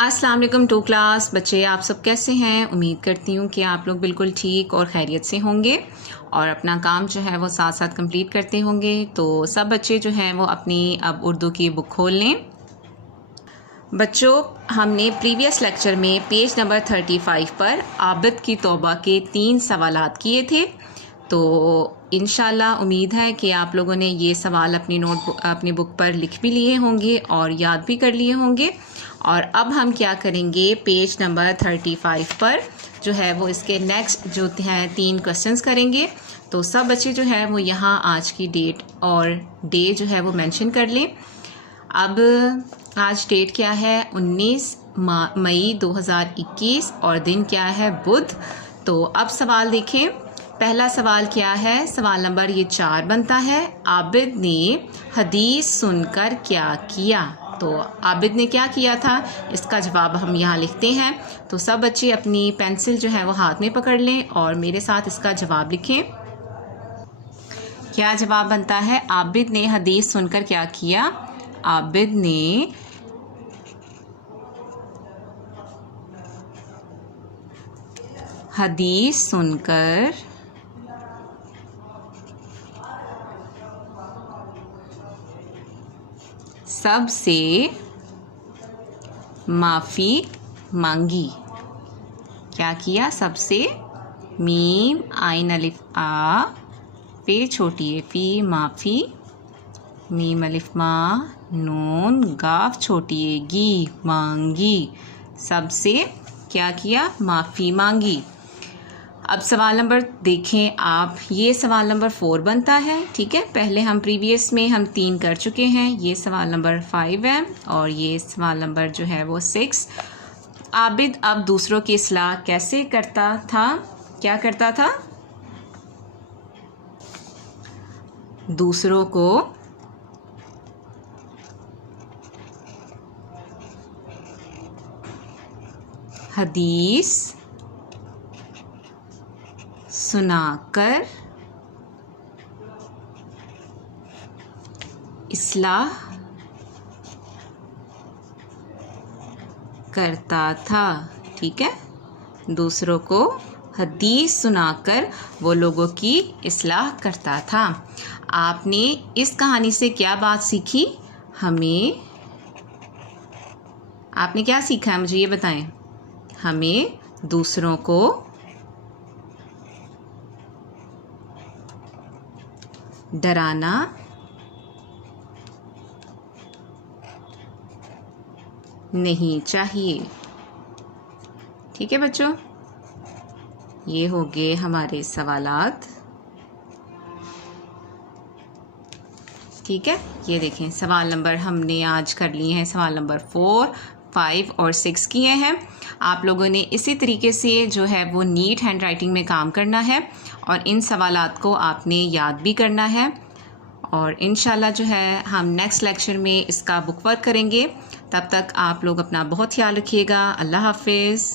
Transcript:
अस्सलाम वालेकुम to class बच्चे, आप सब कैसे हैं। उम्मीद करती हूँ कि आप लोग बिल्कुल ठीक और खैरियत से होंगे और अपना काम जो है वो साथ साथ कंप्लीट करते होंगे। तो सब बच्चे जो हैं वो अपनी अब उर्दू की बुक खोल लें। बच्चों, हमने प्रीवियस लेक्चर में पेज नंबर 35 पर आबिद की तौबा के 3 सवालात किए थे। तो इंशाल्लाह उम्मीद है कि आप लोगों ने ये सवाल अपनी बुक पर लिख भी लिए होंगे और याद भी कर लिए होंगे। और अब हम क्या करेंगे, पेज नंबर 35 पर जो है वो इसके नेक्स्ट जो हैं 3 क्वेश्चंस करेंगे। तो सब बच्चे जो है वो यहाँ आज की डेट और डे जो है वो मेंशन कर लें। अब आज डेट क्या है, 19 मई 2021 और दिन क्या है, बुध। तो अब सवाल देखें। पहला सवाल क्या है, सवाल नंबर ये 4 बनता है। आबिद ने हदीस सुनकर क्या किया। तो आबिद ने क्या किया था, इसका जवाब हम यहाँ लिखते हैं। तो सब बच्चे अपनी पेंसिल जो है वो हाथ में पकड़ लें और मेरे साथ इसका जवाब लिखें। क्या जवाब बनता है, आबिद ने हदीस सुनकर क्या किया। आबिद ने हदीस सुनकर सबसे माफ़ी मांगी। क्या किया, सबसे, मीम आइन अलिफ आ, फिर छोटी ए फी, माफ़ी, मीम अलिफ मा, नून गाफ छोटी ए गी, मांगी। सबसे क्या किया, माफ़ी मांगी। अब सवाल नंबर देखें आप, ये सवाल नंबर 4 बनता है। ठीक है, पहले हम प्रीवियस में हम 3 कर चुके हैं। ये सवाल नंबर 5 है और ये सवाल नंबर जो है वो 6। आबिद अब दूसरों की इस्लाह कैसे करता था, क्या करता था, दूसरों को हदीस सुनाकर इस्लाह करता था। ठीक है, दूसरों को हदीस सुनाकर वो लोगों की इस्लाह करता था। आपने इस कहानी से क्या बात सीखी, आपने क्या सीखा है, मुझे ये बताएं। हमें दूसरों को डराना नहीं चाहिए। ठीक है बच्चों, ये हो गए हमारे सवालात। ठीक है, ये देखें सवाल नंबर हमने आज कर लिए हैं, सवाल नंबर 4, 5 और 6 किए हैं। आप लोगों ने इसी तरीके से जो है वो नीट हैंड राइटिंग में काम करना है और इन सवालात को आपने याद भी करना है। और इंशाल्लाह जो है हम नेक्स्ट लेक्चर में इसका बुक वर्क करेंगे। तब तक आप लोग अपना बहुत ख्याल रखिएगा। अल्लाह हाफिज़।